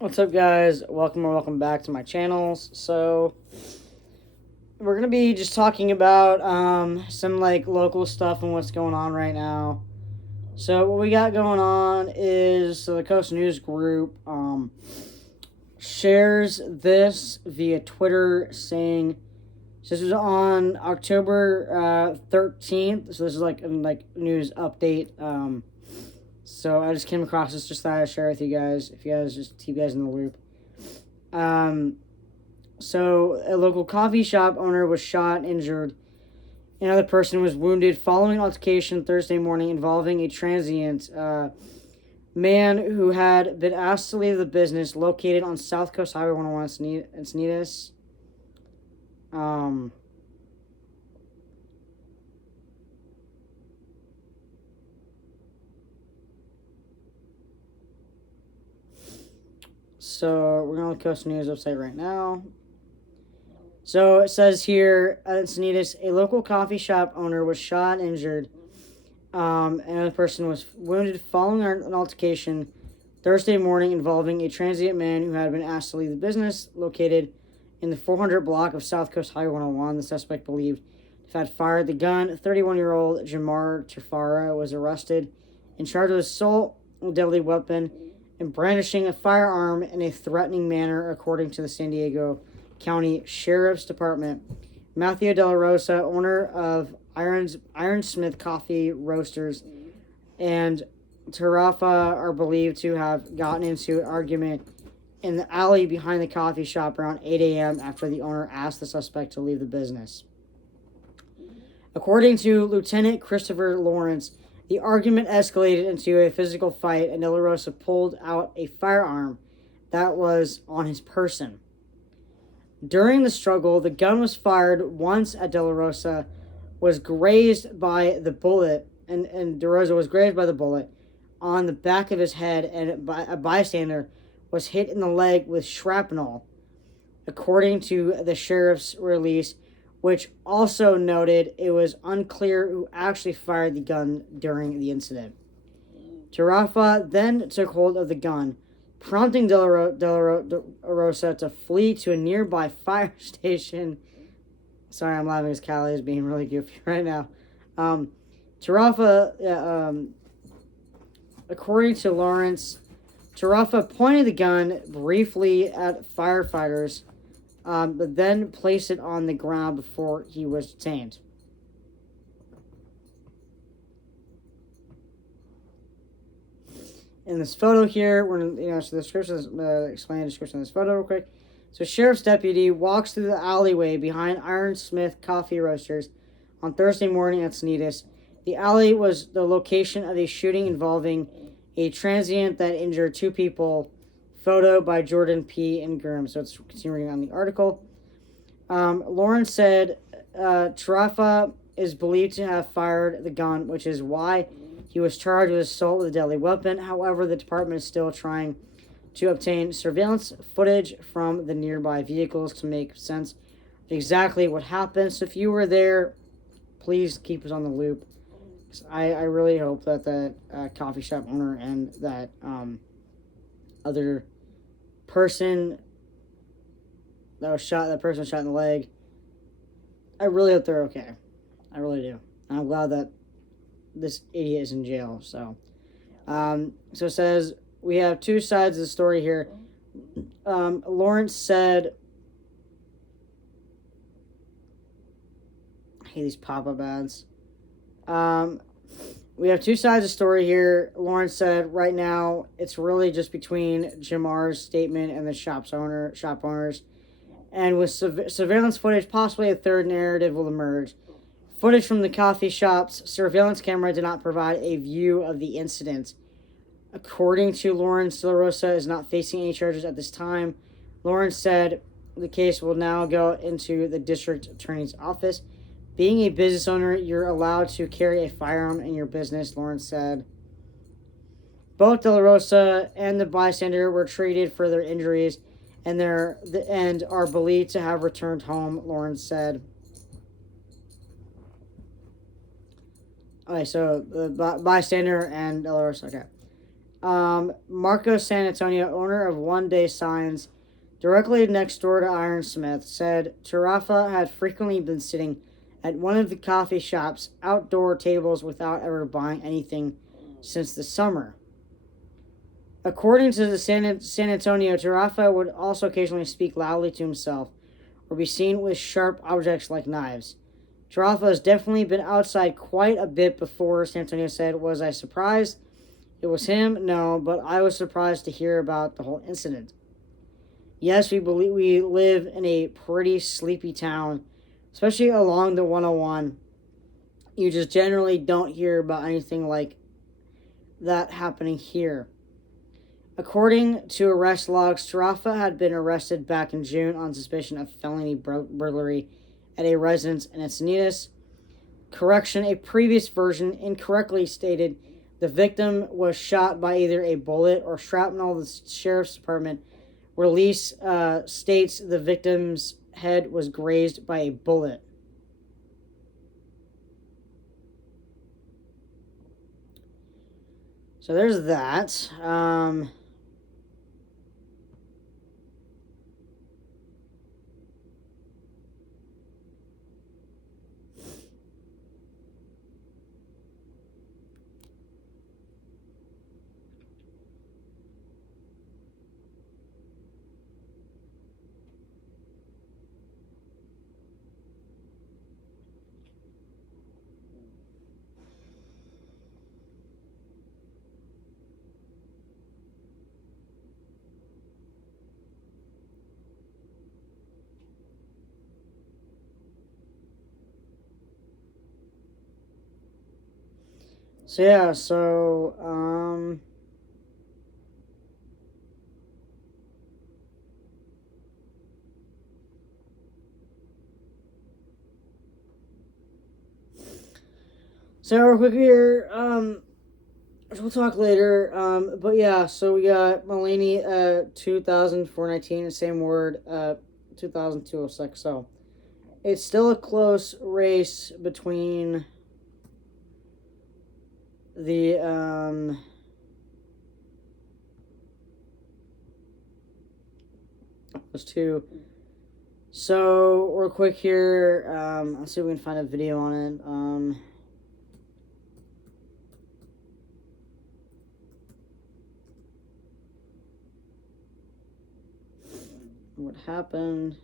What's up, guys? Welcome back to my channels. So we're gonna be just talking about some like local stuff and what's going on right now. So what we got going on is the Coast News Group shares this via Twitter, saying this was on October 13th. So this is like a news update. So I just came across this, just thought I'd share with you guys. If you guys just keep you guys in the loop. So a local coffee shop owner was shot and injured. Another person was wounded following an altercation Thursday morning involving a transient man who had been asked to leave the business located on South Coast Highway 101 Encinitas. So we're going to the Coast News website right now. So it says here, Encinitas, a local coffee shop owner was shot and injured. Another person was wounded following an altercation Thursday morning involving a transient man who had been asked to leave the business located in the 400 block of South Coast Highway 101. The suspect believed to have fired the gun. 31-year-old Jamar Tafara was arrested and charged with assault with a deadly weapon and brandishing a firearm in a threatening manner, according to the San Diego County Sheriff's Department. Matthew De La Rosa, owner of Ironsmith Coffee Roasters, and Tarafa are believed to have gotten into an argument in the alley behind the coffee shop around 8 a.m. after the owner asked the suspect to leave the business. According to Lieutenant Christopher Lawrence, the argument escalated into a physical fight, and De La Rosa pulled out a firearm that was on his person. During the struggle, the gun was fired once at De La Rosa was grazed by the bullet, and De Rosa was grazed by the bullet on the back of his head, and a bystander was hit in the leg with shrapnel, according to the sheriff's release, which also noted it was unclear who actually fired the gun during the incident. Tarafa then took hold of the gun, prompting De La Rosa to flee to a nearby fire station. Sorry, I'm laughing because Calif is being really goofy right now. Tarafa, according to Lawrence, Tarafa pointed the gun briefly at firefighters, but then placed it on the ground before he was detained. In this photo here, so the description is explain the description of this photo real quick. So, sheriff's deputy walks through the alleyway behind Ironsmith Coffee Roasters on Thursday morning at Encinitas. The alley was the location of a shooting involving a transient that injured two people. Photo by Jordan P. Ingram. So it's continuing on the article. Lawrence said Tarafa is believed to have fired the gun, which is why he was charged with assault with a deadly weapon. However, the department is still trying to obtain surveillance footage from the nearby vehicles to make sense of exactly what happened. So if you were there, please keep us on the loop. I really hope that that coffee shop owner and that other person that person shot in the leg, I really hope they're okay. I really do. And I'm glad that this idiot is in jail. So it says we have two sides of the story here. Lawrence said, I hate these pop-up ads. We have two sides of the story here. Lawrence said, right now, it's really just between Jamar's statement and the shop owners. And with surveillance footage, possibly a third narrative will emerge. Footage from the coffee shop's surveillance camera did not provide a view of the incident. According to Lawrence, De La Rosa is not facing any charges at this time. Lawrence said the case will now go into the district attorney's office. Being a business owner, you're allowed to carry a firearm in your business, Lawrence said. Both De La Rosa and the bystander were treated for their injuries and are believed to have returned home, Lawrence said. Okay, so the bystander and De La Rosa, okay. Marco San Antonio, owner of One Day Signs, directly next door to Ironsmith, said Tarafa had frequently been sitting at one of the coffee shop's outdoor tables without ever buying anything since the summer. According to the San Antonio, Tarafa would also occasionally speak loudly to himself or be seen with sharp objects like knives. Tarafa has definitely been outside quite a bit before, San Antonio said. Was I surprised it was him? No, but I was surprised to hear about the whole incident. Yes, we live in a pretty sleepy town, especially along the 101. You just generally don't hear about anything like that happening here. According to arrest logs, Tarafa had been arrested back in June on suspicion of felony burglary at a residence in Encinitas. Correction, a previous version incorrectly stated the victim was shot by either a bullet or shrapnel. The sheriff's department release states the victim's head was grazed by a bullet. So there's that. So yeah, so real quick here, we'll talk later. But yeah, so we got Mulaney, 2,419, the same word, 2,206. So it's still a close race between the those two. So real quick here, let's see if we can find a video on it. What happened?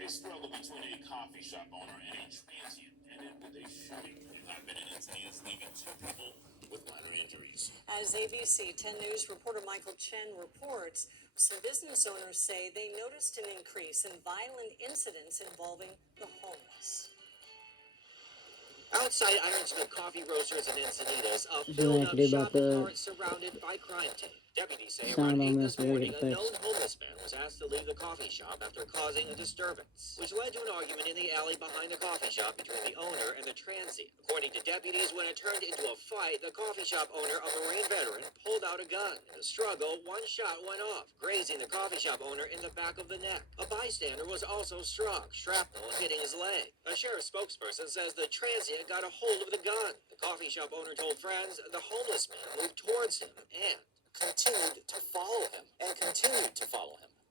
A struggle between a coffee shop owner and a transient ended with a shooting. It happened in Encinitas, leaving two people with minor injuries. As ABC 10 News reporter Michael Chen reports, some business owners say they noticed an increase in violent incidents involving the homeless. Outside Ironsmith Coffee Roasters in Encinitas, a There's nothing I filled-up can do about shopping the cart surrounded by crime team. Deputies say sound around 8 on this this. We gotta morning, get a it known fixed. homeless man was asked to leave the coffee shop after causing a disturbance, which led to an argument in the alley behind the coffee shop between the owner and the transient. According to deputies, when it turned into a fight, the coffee shop owner, a Marine veteran, pulled out a gun. In the struggle, one shot went off, grazing the coffee shop owner in the back of the neck. A bystander was also struck, shrapnel hitting his leg. A sheriff spokesperson says the transient got a hold of the gun. The coffee shop owner told friends the homeless man moved towards him and continued to follow him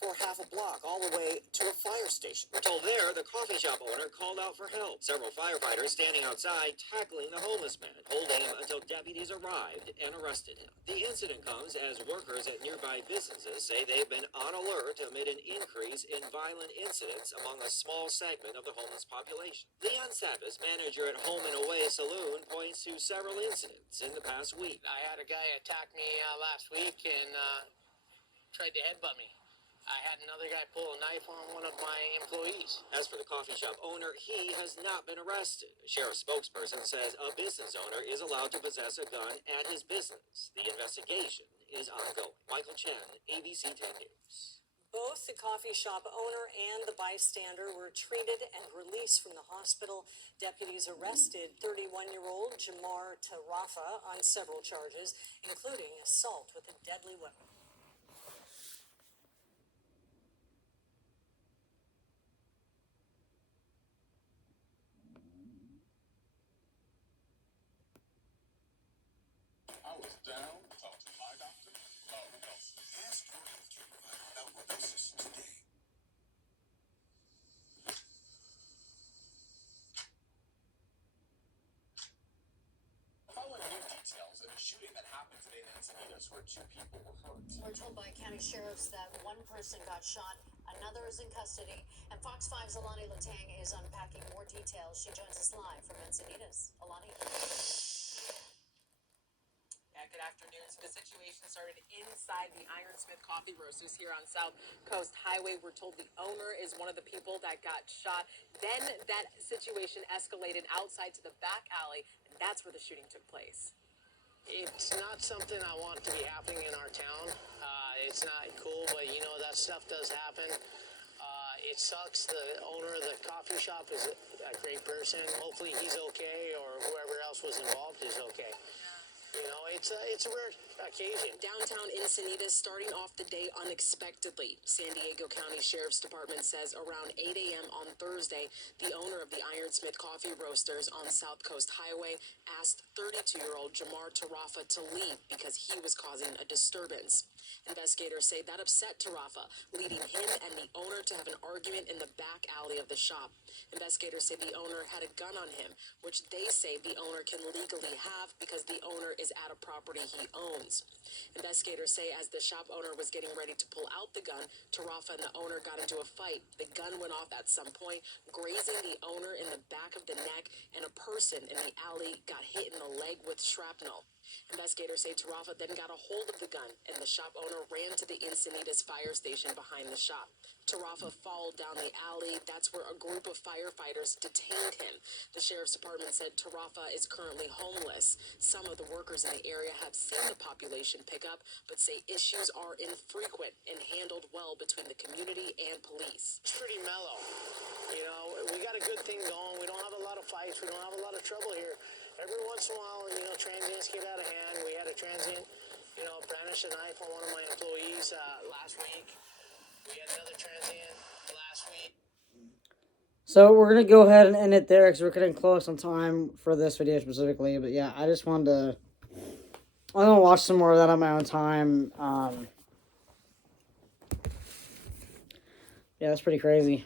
for half a block, all the way to a fire station. We're told there, the coffee shop owner called out for help. Several firefighters standing outside tackling the homeless man, holding him until deputies arrived and arrested him. The incident comes as workers at nearby businesses say they've been on alert amid an increase in violent incidents among a small segment of the homeless population. Leon Savas, manager at Home and Away Saloon, points to several incidents in the past week. I had a guy attack me last week and tried to headbutt me. I had another guy pull a knife on one of my employees. As for the coffee shop owner, he has not been arrested. A sheriff's spokesperson says a business owner is allowed to possess a gun at his business. The investigation is ongoing. Michael Chen, ABC 10 News. Both the coffee shop owner and the bystander were treated and released from the hospital. Deputies arrested 31-year-old Jamar Tarafa on several charges, including assault with a deadly weapon. I was down, talked to my doctor about hypnosis. Ask your healthcare provider about hypnosis today. Following new details of a shooting that happened today in Encinitas where 2 people were hurt. We're told by county sheriffs that one person got shot, another is in custody, and Fox 5's Alani Latang is unpacking more details. She joins us live from Encinitas. Alani. Good afternoon. So the situation started inside the Ironsmith Coffee Roasters here on South Coast Highway. We're told the owner is one of the people that got shot. Then that situation escalated outside to the back alley, and that's where the shooting took place. It's not something I want to be happening in our town. It's not cool, but you know, that stuff does happen. It sucks. The owner of the coffee shop is a great person. Hopefully he's okay, or whoever else was involved is okay. You know, it's a rare occasion. Downtown Encinitas starting off the day unexpectedly. San Diego County Sheriff's Department says around 8 a.m. on Thursday, the owner of the Ironsmith Coffee Roasters on South Coast Highway asked 32-year-old Jamar Tarafa to leave because he was causing a disturbance. Investigators say that upset Tarafa, leading him and the owner to have an argument in the back alley of the shop. Investigators say the owner had a gun on him, which they say the owner can legally have because the owner is at a property he owns. Investigators say as the shop owner was getting ready to pull out the gun, Tarafa and the owner got into a fight. The gun went off at some point, grazing the owner in the back of the neck, and a person in the alley got hit in the leg with shrapnel. Investigators say Tarafa then got a hold of the gun, and the shop owner ran to the Encinitas fire station behind the shop. Tarafa followed down the alley. That's where a group of firefighters detained him. The sheriff's department said Tarafa is currently homeless. Some of the workers in the area have seen the population pick up, but say issues are infrequent and handled well between the community and police. It's pretty mellow. You know, we got a good thing going. We don't have a lot of fights. We don't have a lot of trouble here. Every once in a while, you know, transients get out of hand. We had a transient, you know, brandish a knife on one of my employees last week. We had another transient last week. So we're going to go ahead and end it there because we're getting close on time for this video specifically. But yeah, I just wanted to... I'm going to watch some more of that on my own time. Yeah, that's pretty crazy.